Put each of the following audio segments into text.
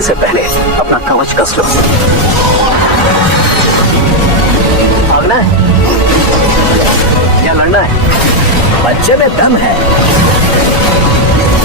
से पहले अपना कवच कस लो। भागना है या लड़ना है? बच्चे में दम है।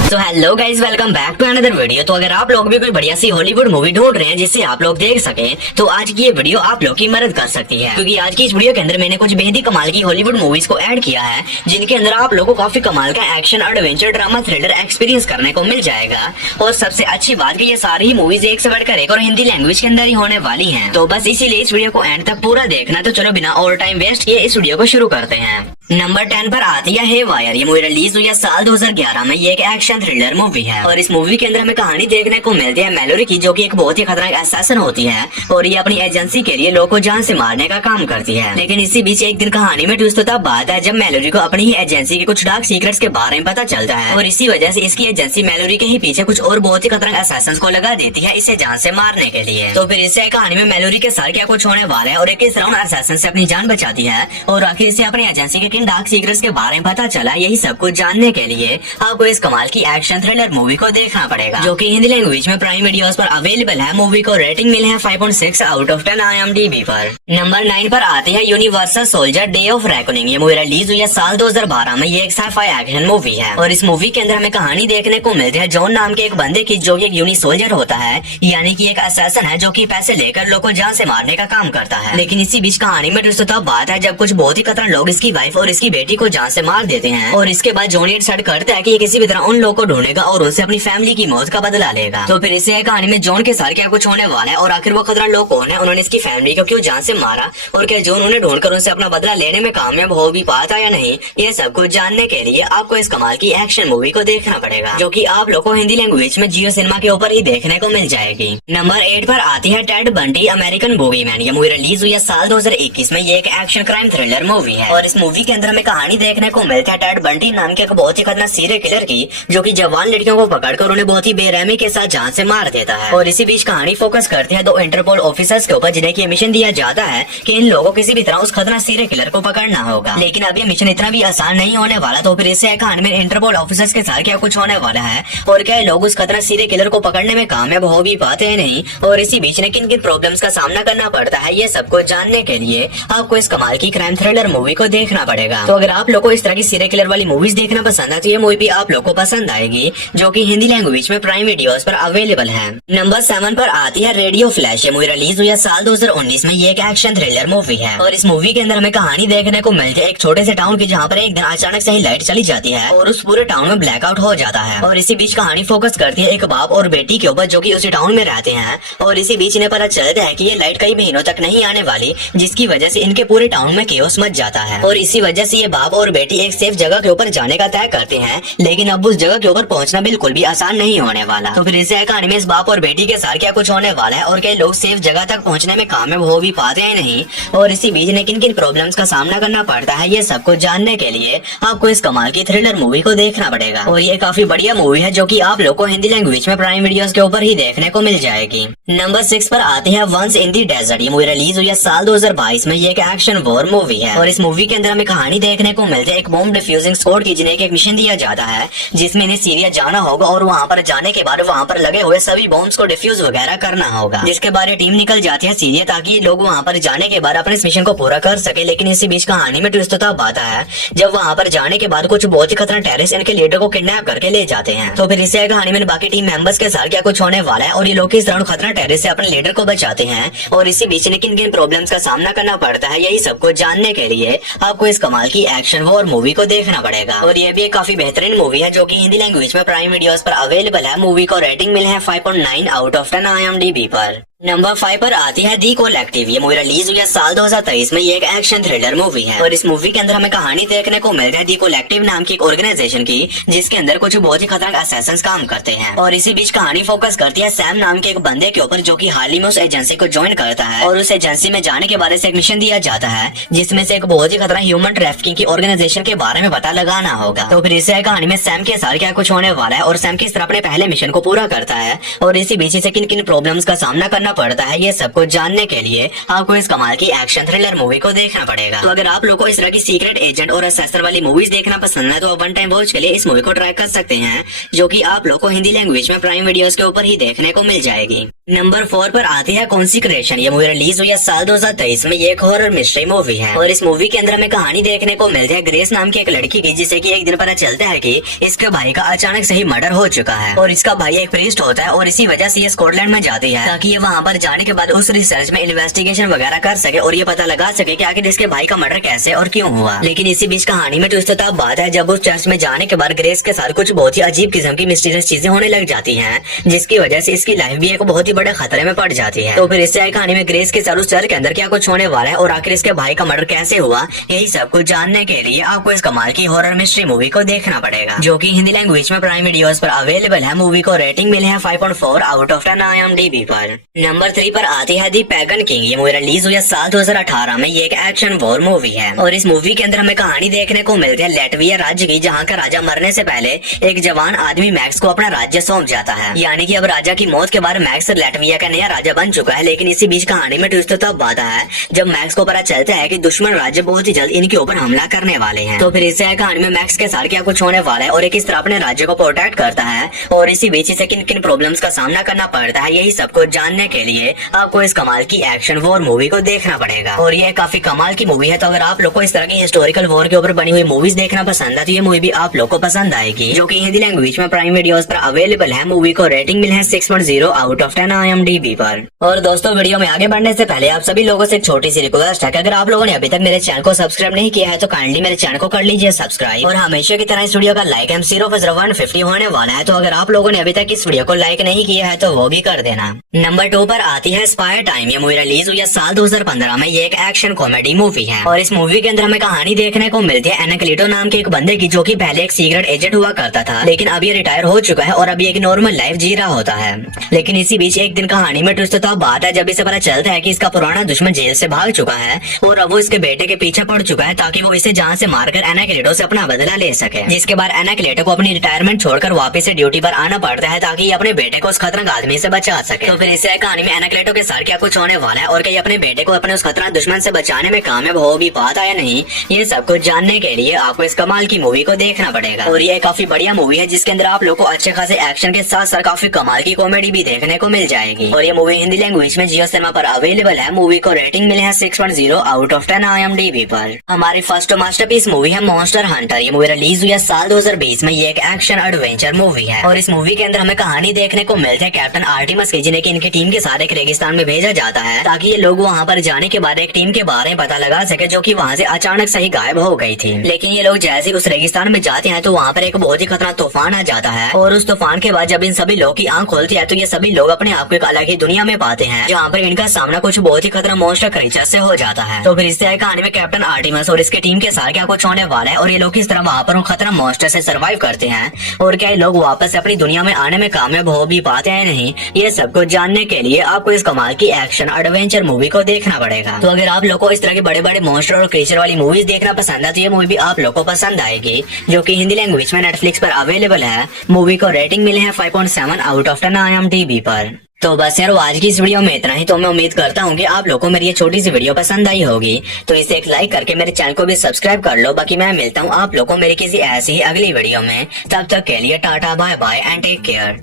तो hello guys, welcome back to another video. तो अगर आप लोग भी कोई बढ़िया सी हॉलीवुड मूवी ढूंढ रहे हैं जिससे आप लोग देख सके, तो आज की ये वीडियो आप लोग की मदद कर सकती है, क्योंकि आज की इस वीडियो के अंदर मैंने कुछ बेहद ही कमाल की हॉलीवुड मूवीज को ऐड किया है, जिनके अंदर आप लोगों को काफी कमाल का action, adventure, drama, thriller experience करने को मिल जाएगा। और सबसे अच्छी बात की ये सारी ही मूवीज एक से बढ़कर एक और हिंदी लैंग्वेज के अंदर ही होने वाली है। तो बस इसीलिए इस वीडियो को एंड तक पूरा देखना। तो चलो बिना और टाइम वेस्ट किए इस वीडियो को शुरू करते हैं। नंबर 10 पर आती है हेयरवायर। ये मूवी रिलीज हुई है साल 2011 में। ये एक एक्शन थ्रिलर मूवी है और इस मूवी के अंदर हमें कहानी देखने को मिलती है मैलोरी की, जो कि एक बहुत ही खतरनाक असैसिन होती है और ये अपनी एजेंसी के लिए लोगों को जान से मारने का काम करती है। लेकिन इसी बीच एक दिन कहानी में ट्विस्ट तब बात है जब मैलोरी को अपनी ही एजेंसी के कुछ डार्क सीक्रेट्स के बारे में पता चलता है और इसी वजह से इसकी एजेंसी मैलोरी के ही पीछे कुछ और बहुत ही खतरनाक असैसिन्स को लगा देती है इसे जान से मारने के लिए। तो फिर इससे कहानी में मैलोरी के साथ क्या कुछ होने वाला है और एक राउंड असैसिन से अपनी जान बचाती है और आखिर इसे अपनी एजेंसी के किन डार्क सीक्रेट्स के बारे में पता चला, यही सब कुछ जानने के लिए आपको इस कमाल की एक्शन थ्रिलर मूवी को देखना पड़ेगा, जो कि हिंदी लैंग्वेज में प्राइम वीडियोस पर अवेलेबल है। मूवी को रेटिंग मिले है 5.6 आउट ऑफ 10 IMDb पर। नंबर 9 पर आती है universal soldier day of reckoning. ये मूवी रिलीज हुई है साल 2012 में। ये एक साइफाई एक्शन मूवी है और इस मूवी के अंदर हमें कहानी देखने को मिलती है जॉन नाम के एक बंदे की, जो कि एक यूनि सोल्जर होता है, यानी कि एक असैसिन है जो कि पैसे लेकर लोगों को जान से मारने का काम करता है। लेकिन इसी बीच कहानी में ट्विस्ट तब बात है जब कुछ बहुत ही खतरनाक लोग इसकी वाइफ और इसकी बेटी को जान से मार देते हैं और इसके बाद जॉन ये डिसाइड करता है कि ये किसी भी तरह उन लोगों को ढूंढेगा और उनसे अपनी फैमिली की मौत का बदला लेगा। तो फिर इसे कहानी में जॉन के साथ क्या कुछ होने वाला है और आखिर वो खतरनाक लोग कौन है, उन्होंने इसकी फैमिली को क्यों जान से मारा और क्या जॉन उन्हें ढूंढकर उनसे अपना बदला लेने में कामयाब हो भी पाता या नहीं, ये सब कुछ जानने के लिए आपको इस कमाल की एक्शन मूवी को देखना पड़ेगा, जो कि आप लोग को हिंदी लैंग्वेज में जियो सिनेमा के ऊपर ही देखने को मिल जाएगी। नंबर 8 पर आती है टेड बंडी अमेरिकन बोगीमैन। ये मूवी रिलीज हुई है साल 2021 में। ये एक एक्शन क्राइम थ्रिलर मूवी है और इस मूवी के अंदर हमें कहानी देखने को मिलती है टेड बंडी नाम के एक बहुत ही खतरनाक सीरियल किलर की, जो कि जवान लड़कियों को पकड़कर उन्हें बहुत ही बेरहमी के साथ जान से मार देता है। और इसी बीच कहानी फोकस करती है दो इंटरपोल ऑफिसर्स के ऊपर, जिन्हें की मिशन दिया जाता है कि इन लोगों को किसी भी तरह उस खतरनाक सीरियल किलर को पकड़ना होगा। लेकिन अब ये मिशन इतना भी आसान नहीं होने वाला। तो फिर इससे कहानी में इंटरपोल ऑफिसर्स के साथ क्या कुछ होने वाला है और क्या लोग उस खतरनाक सीरियल किलर को पकड़ने में कामयाब हो भी पाते हैं नहीं, और इसी बीच ने किन किन प्रॉब्लम्स का सामना करना पड़ता है, ये सब कुछ जानने के लिए आपको इस कमाल की क्राइम थ्रिलर मूवी को देखना पड़ेगा। तो अगर आप लोग को इस तरह की सीरियल किलर वाली मूवीज देखना पसंद है तो ये मूवी भी आप लोग को पसंद आएगी, जो कि हिंदी लैंग्वेज में प्राइम वीडियोस पर अवेलेबल है। नंबर 7 पर आती है रेडियो फ्लैश। ये मूवी रिलीज हुई है साल 2019 में। ये एक एक्शन थ्रिलर मूवी है और इस मूवी के अंदर हमें कहानी देखने को मिलती है एक छोटे से टाउन की, जहाँ पर एक दिन अचानक से ही लाइट चली जाती है और उस पूरे टाउन में ब्लैकआउट हो जाता है। और इसी बीच कहानी फोकस करती है एक बाप और बेटी के ऊपर, जो कि उसी टाउन में रहते हैं और इसी बीच इन्हें पता चलता है कि ये लाइट कई महीनों तक नहीं आने वाली, जिसकी वजह से इनके पूरे टाउन में केओस मच जाता है। और इसी वजह से ये बाप और बेटी एक सेफ जगह के ऊपर जाने का तय करते हैं, लेकिन अब उस जगह के ऊपर पहुंचना बिल्कुल भी आसान नहीं होने वाला। तो फिर इसे कहानी में इस बाप और बेटी के साथ क्या कुछ होने वाला है और क्या लोग सेफ जगह तक पहुंचने में कामयाब हो भी पाते हैं नहीं, और इसी बीच ने किन किन प्रॉब्लम्स का सामना करना पड़ता है, ये सब कुछ जानने के लिए आपको इस कमाल की थ्रिलर मूवी को देखना पड़ेगा। और ये काफी बढ़िया मूवी है, जो कि आप लोग को हिंदी लैंग्वेज में प्राइम वीडियोस के ऊपर ही देखने को मिल जाएगी। नंबर 6 पर आते हैं वंस इन दी डेजर्ट। ये मूवी रिलीज हुई है साल 2022 में। ये एक एक्शन वॉर मूवी है और इस मूवी के अंदर हमें कहानी देखने को मिलती है एक बॉम्ब डिफ्यूजिंग स्क्वाड की, जिन्हें एक मिशन दिया जाता है जिसमें इन्हें सीरिया जाना होगा और वहाँ पर जाने के बाद वहाँ पर लगे हुए सभी बॉम्ब्स को डिफ्यूज वगैरह करना होगा, जिसके बारे टीम निकल जाती है सीरिया, ताकि लोग वहाँ पर जाने के बाद अपने इस मिशन को पूरा कर सके। लेकिन इसी बीच कहानी में ट्विस्ट तब आता है जब वहाँ पर जाने के बाद कुछ बहुत ही खतरनाक टेररिस्ट इनके लीडर को किडनैप करके ले जाते हैं। तो फिर इससे कहानी में बाकी टीम मेंबर्स के साथ क्या कुछ होने वाला है और ये लोग किस तरह खतरनाक टेररिस्ट से अपने लीडर को बचाते हैं, और इसी बीच ने किन किन प्रॉब्लम्स का सामना करना पड़ता है, यही सब कुछ जानने के लिए आपको इस कमाल की एक्शन वॉर मूवी को देखना पड़ेगा। और ये भी एक काफी बेहतरीन मूवी है, जो कि हिंदी लैंग्वेज में प्राइम वीडियोस पर अवेलेबल है। मूवी को रेटिंग मिले है 5.9 आउट ऑफ 10 IMDb पर। नंबर 5 पर आती है दी कोलेक्टिव। ये मूवी रिलीज हुई है साल 2023 में। ये एक एक्शन थ्रिलर मूवी है और इस मूवी के अंदर हमें कहानी देखने को मिलती है दी कोलेक्टिव नाम की एक ऑर्गेनाइजेशन की, जिसके अंदर कुछ बहुत ही खतरनाक असैसिन्स काम करते हैं। और इसी बीच कहानी फोकस करती है सैम नाम के एक बंदे के ऊपर, जो कि हाल ही में उस एजेंसी को ज्वाइन करता है और उस एजेंसी में जाने के बारे से एक मिशन दिया जाता है, जिसमें से एक बहुत ही खतरनाक ह्यूमन ट्रैफिकिंग की ऑर्गेनाइजेशन के बारे में पता लगाना होगा। तो फिर इसे कहानी में सैम के साथ क्या कुछ होने वाला है और सैम किस तरह अपने पहले मिशन को पूरा करता है, और इसी बीच से किन किन प्रॉब्लम्स का सामना करना पड़ता है, ये सब कुछ जानने के लिए आपको इस कमाल की एक्शन थ्रिलर मूवी को देखना पड़ेगा। तो अगर आप लोग को इस तरह की सीक्रेट एजेंट और असेसर वाली मूवीज देखना पसंद है तो आप वन टाइम वॉच के लिए इस मूवी को ट्राई कर सकते हैं, जो कि आप लोग को हिंदी लैंग्वेज में प्राइम वीडियोस के ऊपर ही देखने को मिल जाएगी। नंबर 4 पर आती है कॉन्सिक्रेशन। ये मूवी रिलीज हुई है साल 2023 में। ये एक हॉरर मिस्ट्री मूवी है और इस मूवी के अंदर हमें कहानी देखने को मिलती है ग्रेस नाम की एक लड़की की, जिसे कि एक दिन पता चलता है कि इसके भाई का अचानक से ही मर्डर हो चुका है और इसका भाई एक प्रीस्ट होता है और इसी वजह से ये स्कॉटलैंड में जाती है ताकि ये वहाँ पर जाने के बाद उस रिसर्च में इन्वेस्टिगेशन वगैरह कर सके और ये पता लगा सके कि आखिर इसके भाई का मर्डर कैसे और क्यों हुआ। लेकिन इसी बीच कहानी में ट्विस्ट तब बात है जब उस चर्च में जाने के बाद ग्रेस के साथ कुछ बहुत ही अजीब किस्म की मिस्टीरियस चीजें होने लग जाती हैं, जिसकी वजह से इसकी लाइफ भी एक बहुत ही बड़े खतरे में पड़ जाती है। तो फिर इससे कहानी में ग्रेस के साथ उस चर्च के अंदर क्या कुछ होने वाला है और आखिर इसके भाई का मर्डर कैसे हुआ, यही सब कुछ जानने के लिए आपको इस कमाल की हॉरर मिस्ट्री मूवी को देखना पड़ेगा, जो कि हिंदी लैंग्वेज में प्राइम वीडियोस पर अवेलेबल है। मूवी को रेटिंग मिले है 5.4 आउट ऑफ 10 IMDb पर। नंबर 3 पर आती है दी पैगन किंग। ये मूवी रिलीज हुई है साल 2018 में। ये एक एक्शन वॉर मूवी है और इस मूवी के अंदर हमें कहानी देखने को मिलती है लैटविया राज्य की, जहाँ का राजा मरने से पहले एक जवान आदमी मैक्स को अपना राज्य सौंप जाता है। यानी कि अब राजा की मौत के बाद मैक्स लैटविया का नया राजा बन चुका है। लेकिन इसी बीच कहानी में ट्विस्ट तब आता है जब मैक्स को पता चलता है कि दुश्मन राज्य बहुत ही जल्द इनके ऊपर हमला करने वाले हैं। तो फिर इससे कहानी में मैक्स के साथ क्या कुछ होने वाला है और किस तरह अपने राज्य को प्रोटेक्ट करता है और इसी बीच इसे किन किन प्रॉब्लम्स का सामना करना पड़ता है, यही सब कुछ जानने के लिए आपको इस कमाल की एक्शन वॉर मूवी को देखना पड़ेगा। और ये काफी कमाल की मूवी है। तो अगर आप लोग को इस तरह की हिस्टोरिकल वॉर के ऊपर बनी हुई मूवीज देखना पसंद है तो ये मूवी भी आप लोग को पसंद आएगी, जो कि हिंदी लैंग्वेज में प्राइम वीडियोस पर अवेलेबल है। मूवी को रेटिंग मिले है 6.0 आउट ऑफ 10 IMDb पर। और दोस्तों, वीडियो में आगे बढ़ने से पहले आप सभी लोगों से एक छोटी सी रिक्वेस्ट है कि अगर आप लोगों ने अभी तक मेरे चैनल को सब्सक्राइब नहीं किया है तो काइंडली मेरे चैनल को कर लीजिए सब्सक्राइब। और हमेशा की तरह इस वीडियो का लाइक 150 होने वाला है, तो अगर आप लोगों ने अभी तक इस वीडियो को लाइक नहीं किया है तो वो भी कर देना। नंबर 2 पर आती है स्पाई टाइम। ये मूवी रिलीज हुई है साल 2015 में। ये एक एक्शन कॉमेडी मूवी है और इस मूवी के अंदर हमें कहानी देखने को मिलती है एनाक्लेटो नाम के एक बंदे की, जो कि पहले एक सीक्रेट एजेंट हुआ करता था, लेकिन अब ये रिटायर हो चुका है और अभी एक नॉर्मल लाइफ जी रहा होता है। लेकिन इसी बीच एक दिन कहानी में ट्विस्ट तब बात है जब इसे पता चलता है कि इसका पुराना दुश्मन जेल से भाग चुका है और अब वो इसके बेटे के पीछे पड़ चुका है ताकि वो इसे जान से मारकर एनाक्लेटो से अपना बदला ले सके। जिसके बाद एनाक्लेटो को अपनी रिटायरमेंट छोड़कर वापस से ड्यूटी पर आना पड़ता है ताकि अपने बेटे को उस खतरनाक आदमी से बचा सके। तो फिर इसे कहानी में एनाक्लेटो के साथ क्या कुछ होने वाला है और क्या अपने बेटे को अपने उस खतरनाक दुश्मन से बचाने में कामयाब हो भी पाता है नहीं, ये सब कुछ जानने के लिए आपको इस कमाल की मूवी को देखना पड़ेगा। और ये काफी बढ़िया मूवी है जिसके अंदर आप लोग को अच्छे खासे एक्शन के साथ साथ काफी कमाल की कॉमेडी भी देखने को मिल जाएगी। और ये मूवी हिंदी लैंग्वेज में जियो सिनेमा पर अवेलेबल है। मूवी को रेटिंग मिले है 6.0 आउट ऑफ 10 IMDb पर। हमारी फर्स्ट मास्टरपीस मूवी है मॉन्स्टर हंटर। ये मूवी रिलीज हुई है साल 2020 में। ये एक एक्शन एडवेंचर मूवी है और इस मूवी के अंदर हमें कहानी देखने को मिलती है कैप्टन आर्टिमस की, जिन्हें इनकी टीम के साथ एक रेगिस्तान में भेजा जाता है ताकि ये लोग वहाँ पर जाने के बाद एक टीम के बारे में पता लगा सके जो कि वहाँ से अचानक से ही गायब हो गई थी। लेकिन ये लोग जैसे उस रेगिस्तान में जाते हैं तो वहाँ पर एक बहुत ही खतरनाक तूफान आ जाता है और उस तूफान के बाद जब इन सभी लोग की आंख खोलती है तो ये सभी लोग अपने आप को एक अलग ही दुनिया में पाते हैं, जहाँ पर इनका सामना कुछ बहुत ही खतरनाक मॉन्स्टर क्रीचर से हो जाता है। तो फिर इससे कहानी में कैप्टन आर्टिमस और इसके टीम के साथ क्या कुछ होने वाला है और ये लोग किस तरह वहाँ पर उन खतरनाक मॉन्स्टर से सर्वाइव करते हैं और क्या ये लोग वापस अपनी दुनिया में आने में कामयाब हो भी पाते हैं नहीं, ये सब कुछ जानने के लिए आपको इस कमाल की एक्शन एडवेंचर मूवी को देखना पड़ेगा। तो अगर आप लोग को इस तरह के बड़े बड़े मॉन्स्टर और क्रीचर वाली मूवीज देखना पसंद है तो ये मूवी भी आप लोग को पसंद आएगी, जो कि हिंदी लैंग्वेज में नेटफ्लिक्स पर अवेलेबल है। मूवी को रेटिंग मिले है 5.7 आउट ऑफ 10 IMDb पर। तो बस यार, आज की इस वीडियो में इतना ही। तो मैं उम्मीद करता हूँ कि आप लोगों को मेरी ये छोटी सी वीडियो पसंद आई होगी, तो इसे एक लाइक करके मेरे चैनल को भी सब्सक्राइब कर लो। बाकी मैं मिलता हूँ आप लोगों को मेरी किसी ऐसी ही अगली वीडियो में। तब तक के लिए tata bye bye and take care.